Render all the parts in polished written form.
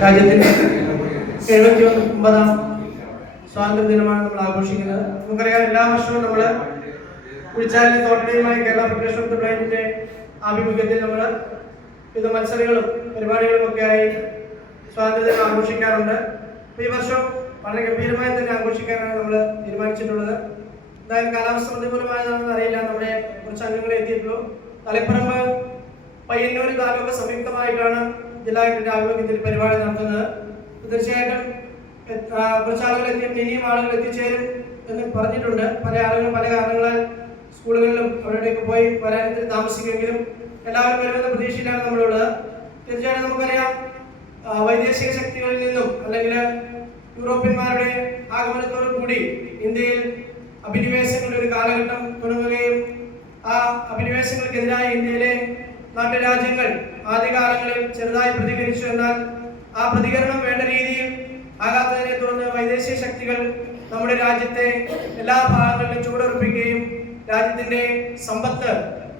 രാജ്യത്തിന്റെ 79ാം സ്വാതന്ത്ര്യ ദിനമാണ് നമ്മൾ ആഘോഷിക്കുന്നത്. നമുക്കറിയാം, എല്ലാ വർഷവും നമ്മൾ കുഴിച്ചാലിന്റെ തോട്ടയുമായി കേരള ഫെഡറേഷൻ ഓഫ് ദി ബ്ലൈൻഡിന്റെ ആഭിമുഖ്യത്തിൽ നമ്മൾ വിവിധ മത്സരങ്ങളും പരിപാടികളും ഒക്കെ ആയി സ്വാതന്ത്ര്യ ദിനം ആഘോഷിക്കാറുണ്ട്. ഈ വർഷം വളരെ ഗംഭീരമായി തന്നെ ആഘോഷിക്കാനാണ് നമ്മൾ തീരുമാനിച്ചിട്ടുള്ളത്. എന്തായാലും കാലാവസ്ഥ പ്രതികൂലമായതാണെന്ന് അറിയില്ല, നമ്മുടെ കുറച്ച് അംഗങ്ങളെ എത്തിയിട്ടുള്ളൂ. തളിപ്പറമ്പ് പയ്യന്നൂർ താലൂക്ക് സംയുക്തമായിട്ടാണ് ജില്ലാ കലക്ടറുടെ ആഭിമുഖ്യത്തിൽ പരിപാടി നടത്തുന്നത്. തീർച്ചയായിട്ടും കുറച്ച് ആളുകൾ എത്തിയിട്ട് ഇനിയും ആളുകൾ എത്തിച്ചേരും എന്ന് പറഞ്ഞിട്ടുണ്ട്. പല ആളുകളും പല കാരണങ്ങളാൽ സ്കൂളുകളിലും അവിടെയൊക്കെ പോയി വരാൻ താമസിക്കുമെങ്കിലും എല്ലാവരും വരുമെന്ന പ്രതീക്ഷയിലാണ് നമ്മളുള്ളത്. തീർച്ചയായിട്ടും നമുക്കറിയാം, വൈദേശിക ശക്തികളിൽ നിന്നും അല്ലെങ്കിൽ യൂറോപ്യന്മാരുടെ ആഗമനത്തോടു കൂടി ഇന്ത്യയിൽ അഭിനിവേശങ്ങളുടെ ഒരു കാലഘട്ടം തുടങ്ങുകയും ആ അഭിനിവേശങ്ങൾക്കെതിരായി ഇന്ത്യയിലെ നാട്ടുരാജ്യങ്ങൾ ആദ്യകാലങ്ങളിൽ ചെറുതായി പ്രതികരിച്ചു. എന്നാൽ ആ പ്രതികരണം വേണ്ട രീതിയിൽ ആകാത്തതിനെ തുടർന്ന് വൈദേശിക ശക്തികൾ നമ്മുടെ രാജ്യത്തെ എല്ലാ ഭാഗങ്ങളിലും ചൂടുറപ്പിക്കുകയും രാജ്യത്തിന്റെ സമ്പത്ത്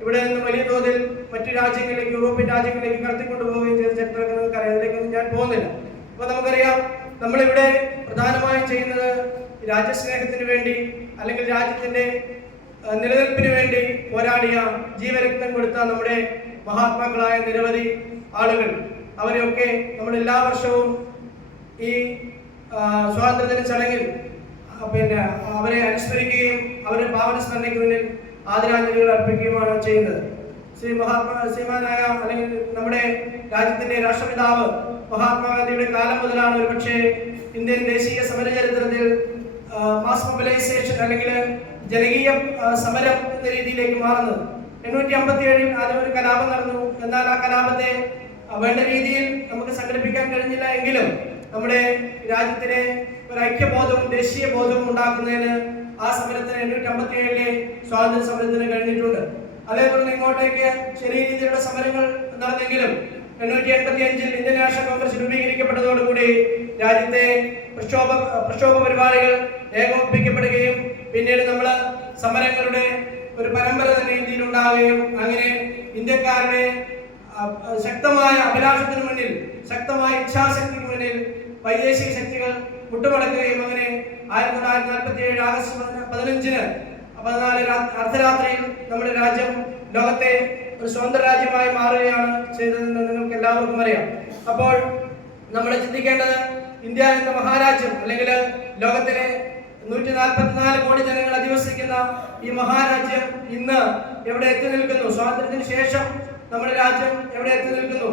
ഇവിടെ നിന്ന് വലിയ തോതിൽ മറ്റു രാജ്യങ്ങളിലേക്ക്, യൂറോപ്യൻ രാജ്യങ്ങളിലേക്ക് കടത്തിക്കൊണ്ടുപോവുകയും ചെയ്ത ചരിത്രങ്ങൾ നമുക്കറിയാം. അതിലേക്കൊന്നും ഞാൻ പോകുന്നില്ല. അപ്പൊ നമുക്കറിയാം, നമ്മളിവിടെ പ്രധാനമായും ചെയ്യുന്നത് രാജ്യസ്നേഹത്തിന് വേണ്ടി അല്ലെങ്കിൽ രാജ്യത്തിന്റെ നിലനിൽപ്പിന് വേണ്ടി പോരാടിയ ജീവരക്തം കൊടുത്ത നമ്മുടെ മഹാത്മാക്കളായ നിരവധി ആളുകൾ, അവരെയൊക്കെ നമ്മൾ എല്ലാ വർഷവും ഈ സ്വാതന്ത്ര്യദിന ചടങ്ങിൽ അവരെ അനുസ്മരിക്കുകയും അവരുടെ ഭാവന സ്മരണയ്ക്ക് മുന്നിൽ ആദരാഞ്ജലികൾ അർപ്പിക്കുകയുമാണ് ചെയ്യുന്നത്. ശ്രീമാനായ അല്ലെങ്കിൽ നമ്മുടെ രാജ്യത്തിന്റെ രാഷ്ട്രപിതാവ് മഹാത്മാഗാന്ധിയുടെ കാലം മുതലാണ് ഒരുപക്ഷെ ഇന്ത്യൻ ദേശീയ സമര ചരിത്രത്തിൽ മാസ് മൊബിലൈസേഷൻ അല്ലെങ്കിൽ ജനകീയ സമരം എന്ന രീതിയിലേക്ക് മാറുന്നത്. 857 ആദ്യം ഒരു കലാപം നടന്നു. എന്നാൽ ആ കലാപത്തെ വേണ്ട രീതിയിൽ നമുക്ക് സംഘടിപ്പിക്കാൻ കഴിഞ്ഞില്ല എങ്കിലും നമ്മുടെ രാജ്യത്തിന് ഒരു ഐക്യബോധവും ദേശീയ ബോധവും ഉണ്ടാക്കുന്നതിന് ആ സമരത്തിന് 857 സ്വാതന്ത്ര്യ സമരത്തിന് കഴിഞ്ഞിട്ടുണ്ട്. അതേപോലെ ഇങ്ങോട്ടേക്ക് ചെറിയ രീതിയിലുള്ള സമരങ്ങൾ നടന്നെങ്കിലും 885 ഇന്ത്യൻ നാഷണൽ കോൺഗ്രസ് രൂപീകരിക്കപ്പെട്ടതോടുകൂടി രാജ്യത്തെ പ്രക്ഷോഭ പരിപാടികൾ ഏകോപിപ്പിക്കപ്പെടുകയും പിന്നീട് നമ്മൾ സമരങ്ങളുടെ ഒരു പരമ്പര തന്നെ ഇന്ത്യയിൽ ഉണ്ടാവുകയും അങ്ങനെ ഇന്ത്യക്കാരുടെ ശക്തമായ അഭിലാഷത്തിന് മുന്നിൽ, ശക്തമായ ഇച്ഛാശക്തിക്ക് മുന്നിൽ വൈദേശിക ശക്തികൾ മുട്ടുമടക്കുകയും അങ്ങനെ 1947 ആഗസ്റ്റ് 15-ന് 14 അർദ്ധരാത്രിയിൽ നമ്മുടെ രാജ്യം ലോകത്തെ ഒരു സ്വതന്ത്ര രാജ്യമായി മാറുകയാണ് ചെയ്തതെന്ന് നിങ്ങൾക്ക് എല്ലാവർക്കും അറിയാം. അപ്പോൾ നമ്മൾ ചിന്തിക്കേണ്ടത്, ഇന്ത്യ എന്ന മഹാരാജ്യം അല്ലെങ്കിൽ ലോകത്തിലെ 144 കോടി ജനങ്ങൾ അധിവസിക്കുന്ന ഈ മഹാരാജ്യം ഇന്ന് എവിടെ എത്തി നിൽക്കുന്നു? സ്വാതന്ത്ര്യത്തിന് ശേഷം നമ്മുടെ രാജ്യം എവിടെ എത്തി നിൽക്കുന്നു?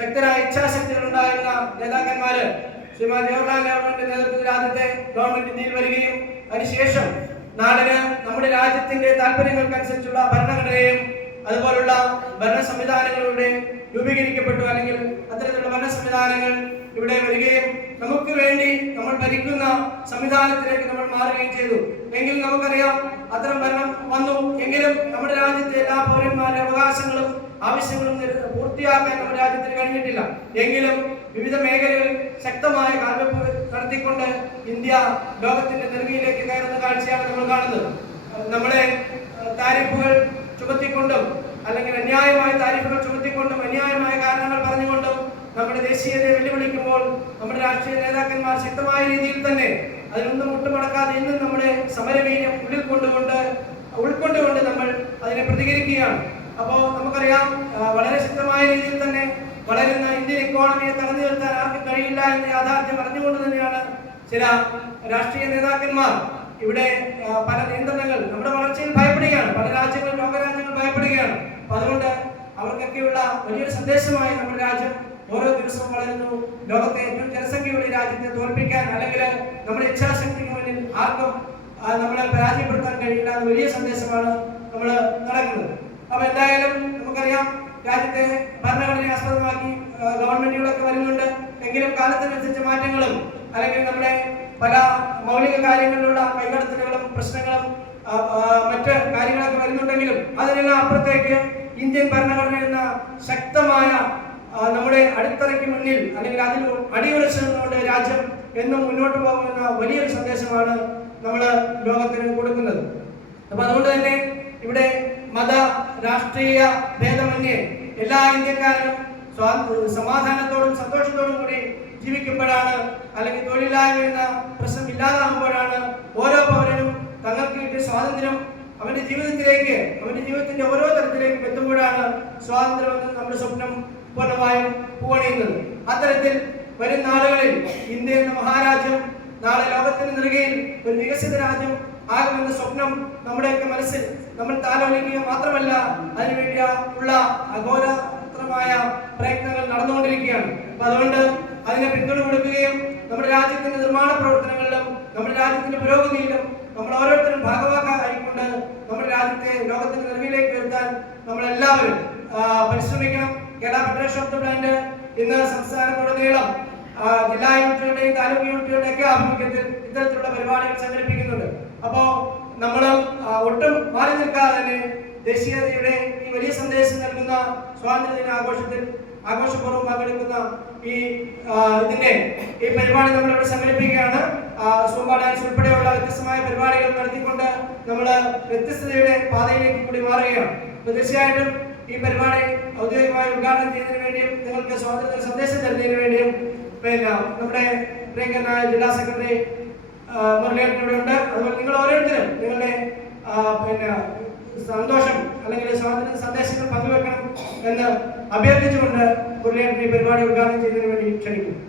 ശക്തരായ ഇച്ഛാശക്തികൾ ഉണ്ടായിരുന്ന നേതാക്കന്മാര് ശ്രീമാൻ ജവഹർലാൽ നെഹ്റുവിന്റെ നേതൃത്വത്തിൽ ആദ്യത്തെ ഗവൺമെന്റ് ഇന്ത്യയിൽ വരികയും അതിനുശേഷം നാടിന് നമ്മുടെ രാജ്യത്തിന്റെ താല്പര്യങ്ങൾക്കനുസരിച്ചുള്ള ഭരണഘടനയും അതുപോലുള്ള ഭരണ സംവിധാനങ്ങളുടെ രൂപീകരിക്കപ്പെട്ടു. അല്ലെങ്കിൽ അത്തരത്തിലുള്ള ഭരണ സംവിധാനങ്ങൾ ഇവിടെ വരികയും നമുക്ക് വേണ്ടി നമ്മൾ ഭരിക്കുന്ന സംവിധാനത്തിലേക്ക് നമ്മൾ മാറുകയും ചെയ്തു. എങ്കിൽ നമുക്കറിയാം, അത്തരം ഭരണം വന്നു എങ്കിലും നമ്മുടെ രാജ്യത്തെ എല്ലാ പൗരന്മാരുടെ അവകാശങ്ങളും ആവശ്യങ്ങളും പൂർത്തിയാക്കാൻ നമ്മുടെ രാജ്യത്തിന് കഴിഞ്ഞിട്ടില്ല. എങ്കിലും വിവിധ മേഖലകളിൽ ശക്തമായ കാൽവെപ്പ് നടത്തിക്കൊണ്ട് ഇന്ത്യ ലോകത്തിന്റെ നെറുകയിലേക്ക് കയറുന്ന കാഴ്ചയാണ് നമ്മൾ കാണുന്നത്. നമ്മളെ താരിഫുകൾ ചുമത്തിക്കൊണ്ടും അല്ലെങ്കിൽ അന്യായമായ താരിഫുകൾ ചുമത്തിക്കൊണ്ടും അന്യായമായ കാരണങ്ങൾ പറഞ്ഞുകൊണ്ടും നമ്മുടെ ദേശീയതയെ വെല്ലുവിളിക്കുമ്പോൾ നമ്മുടെ രാഷ്ട്രീയ നേതാക്കന്മാർ ശക്തമായ രീതിയിൽ തന്നെ അതിനൊന്നും മുട്ടുമടക്കാതെ ഇന്നും നമ്മുടെ സമരവീര്യം ഉൾക്കൊണ്ടുകൊണ്ട് നമ്മൾ അതിനെ പ്രതികരിക്കുകയാണ്. അപ്പോൾ നമുക്കറിയാം, വളരെ ശക്തമായ രീതിയിൽ തന്നെ വളരുന്ന ഇന്ത്യൻ ഇക്കോണമിയെ തടഞ്ഞു നിർത്താൻ ആർക്കും കഴിയില്ല എന്ന യാഥാർത്ഥ്യം അറിഞ്ഞുകൊണ്ട് തന്നെയാണ് ചില രാഷ്ട്രീയ നേതാക്കന്മാർ ഇവിടെ പല നിയന്ത്രണങ്ങൾ നമ്മുടെ വളർച്ചയിൽ ഭയപ്പെടുകയാണ്. പല രാജ്യങ്ങൾ, ലോകരാജ്യങ്ങൾ ഭയപ്പെടുകയാണ്. അപ്പൊ അതുകൊണ്ട് അവർക്കൊക്കെയുള്ള വലിയൊരു സന്ദേശമായി നമ്മുടെ രാജ്യം ഓരോ ദിവസവും വളരുന്നു. ലോകത്തെ ഏറ്റവും ജനസംഖ്യയുള്ള രാജ്യത്തെ തോൽപ്പിക്കാൻ അല്ലെങ്കിൽ നമ്മുടെ ഇച്ഛാശക്തിക്ക് മുന്നിൽ ആർക്കും നമ്മളെ പരാജയപ്പെടുത്താൻ കഴിയില്ല എന്ന വലിയ സന്ദേശമാണ് നമ്മൾ നടക്കുന്നത്. അപ്പൊ എന്തായാലും നമുക്കറിയാം, രാജ്യത്തെ ഭരണഘടനയെ ആസ്പദമാക്കി ഗവൺമെന്റുകളൊക്കെ വരുന്നുണ്ട്. എങ്കിലും കാലത്തിനനുസരിച്ച് മാറ്റങ്ങളും അല്ലെങ്കിൽ നമ്മുടെ പല മൗലിക കാര്യങ്ങളിലുള്ള കൈകടത്തലുകളും പ്രശ്നങ്ങളും മറ്റ് കാര്യങ്ങളൊക്കെ വരുന്നുണ്ടെങ്കിലും അതിനെല്ലാം അപ്പുറത്തേക്ക് ഇന്ത്യൻ ഭരണഘടന എന്ന ശക്തമായ നമ്മുടെ അടിത്തറയ്ക്ക് മുന്നിൽ അല്ലെങ്കിൽ അതിൽ അടിയുറച്ചു നിന്നുകൊണ്ട് രാജ്യം എന്നും മുന്നോട്ട് പോകുന്ന വലിയൊരു സന്ദേശമാണ് നമ്മൾ ലോകത്തിന് കൊടുക്കുന്നത്. അപ്പൊ അതുകൊണ്ട് തന്നെ ഇവിടെ മത രാഷ്ട്രീയ ഭേദമന്യേ എല്ലാ ഇന്ത്യക്കാരും സമാധാനത്തോടും സന്തോഷത്തോടും കൂടി ജീവിക്കുമ്പോഴാണ്, അല്ലെങ്കിൽ തൊഴിലില്ലായ്മ എന്ന പ്രശ്നം ഇല്ലാതാകുമ്പോഴാണ് ഓരോ പൗരനും തങ്ങൾക്ക് കിട്ടിയ സ്വാതന്ത്ര്യം അവന്റെ ജീവിതത്തിലേക്ക്, അവന്റെ ജീവിതത്തിന്റെ ഓരോ തരത്തിലേക്കും എത്തുമ്പോഴാണ് സ്വാതന്ത്ര്യം എന്ന നമ്മുടെ സ്വപ്നം പൂർണ്ണമായും പൂവണിയുന്നത്. അത്തരത്തിൽ വരും നാളുകളിൽ ഇന്ത്യ എന്ന മഹാരാജ്യം നാളെ ലോകത്തിന് നെറുകയിൽ ഒരു വികസിത രാജ്യം ആകുമെന്ന സ്വപ്നം നമ്മുടെയൊക്കെ മനസ്സിൽ നമ്മൾ താലോലിക്കുക മാത്രമല്ല, അതിനുവേണ്ടി ഉള്ള അഘോരമായ പ്രയത്നങ്ങൾ നടന്നുകൊണ്ടിരിക്കുകയാണ്. അപ്പൊ അതുകൊണ്ട് അതിനെ പിന്തുണ കൊടുക്കുകയും നമ്മുടെ രാജ്യത്തിന്റെ നിർമ്മാണ പ്രവർത്തനങ്ങളിലും നമ്മുടെ രാജ്യത്തിന്റെ പുരോഗതിയിലും നമ്മൾ ഓരോരുത്തരും ഭാഗവാക്കായിക്കൊണ്ട് നമ്മുടെ രാജ്യത്തെ ലോകത്തിന്റെ നെറുകയിലേക്ക് വരുത്താൻ നമ്മളെല്ലാവരും പരിശ്രമിക്കണം. Kerala federation of the blind ഇന്ന് സംസ്ഥാനത്തുടനീളം ജില്ലാ യൂണിറ്റുകളുടെയും താലൂക്ക് യൂണിറ്റുകളുടെയും ഒക്കെ ആഭിമുഖ്യത്തിൽ ഇത്തരത്തിലുള്ള പരിപാടികൾ സംഘടിപ്പിക്കുന്നുണ്ട്. അപ്പോ നമ്മൾ ഒട്ടും മാറി നിൽക്കാതെ തന്നെ ദേശീയതയുടെ ഈ വലിയ സന്ദേശം നൽകുന്ന സ്വാതന്ത്ര്യദിന ആഘോഷത്തിൽ ആഘോഷപൂർവ്വം പങ്കെടുക്കുന്ന ഇതിന്റെ ഈ പരിപാടി നമ്മളിവിടെ സംഘടിപ്പിക്കുകയാണ്. സൂംബ ഡാൻസ് ഉൾപ്പെടെയുള്ള വ്യത്യസ്തമായ പരിപാടികൾ നടത്തിക്കൊണ്ട് നമ്മൾ വ്യത്യസ്തതയുടെ പാതയിലേക്ക് കൂടി മാറുകയാണ്. തീർച്ചയായിട്ടും ഈ പരിപാടി ഔദ്യോഗികമായി ഉദ്ഘാടനം ചെയ്യുന്നതിന് വേണ്ടിയും നിങ്ങൾക്ക് സ്വാതന്ത്ര്യ സന്ദേശം നൽകുന്നതിന് വേണ്ടിയും നമ്മുടെ പ്രിയങ്കരനായ ജില്ലാ സെക്രട്ടറി മുരളീധരൻ ഉണ്ട്. അതുപോലെ നിങ്ങൾ ഓരോരുത്തരും നിങ്ങളുടെ സന്തോഷം അല്ലെങ്കിൽ സ്വാതന്ത്ര്യ സന്ദേശങ്ങൾ പങ്കുവെക്കണം എന്ന് അഭ്യർത്ഥിച്ചുകൊണ്ട് മുരളീധരൻ ഈ പരിപാടി ഉദ്ഘാടനം ചെയ്യുന്നതിന് വേണ്ടി ക്ഷണിക്കുന്നു.